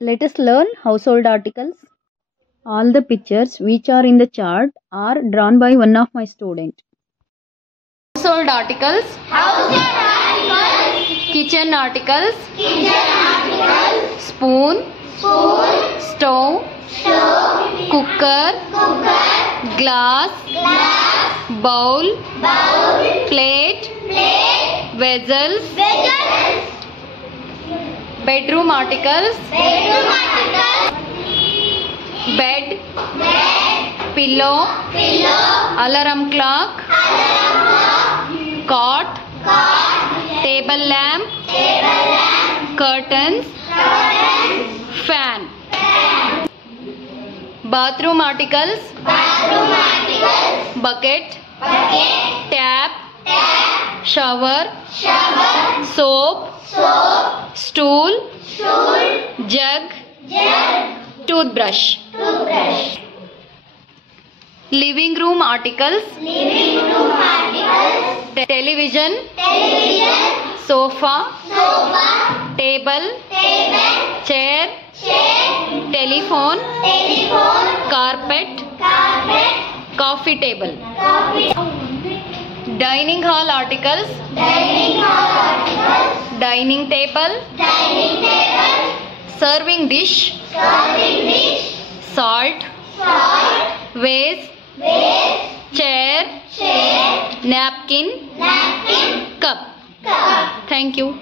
Let us learn household articles. All the pictures which are in the chart are drawn by one of my students. Household articles. Household articles. Kitchen articles. Kitchen articles. Spoon. Spoon. Stove. Stove. Cooker. Cooker. Glass. Glass. Bowl. Bowl. Plate. Plate. Vessels. Vessels. Bedroom articles. Bedroom articles. Bed. Bed. Pillow. Pillow. Alarm clock. Alarm clock. Cot. Cot. Table lamp. Table lamp. Curtains. Curtains. Fan. Fan. Bathroom articles. Bathroom articles. Bucket. Bucket. Tap. Tap. Shower. Shower. Soap. Soap. Stool. Stool. Jug. Jug. Toothbrush. Toothbrush. Living room articles. Living room articles. Television. Television. Sofa. Sofa. Table. Table. Chair. Chair. Telephone. Telephone. Carpet. Carpet. Coffee table. Coffee. Dining hall articles. Dining hall articles. Dining table. Dining table. Serving dish. Serving dish. Salt. Salt. Vase. Vase. Chair. Chair. Napkin. Napkin. Cup. Cup. Thank you.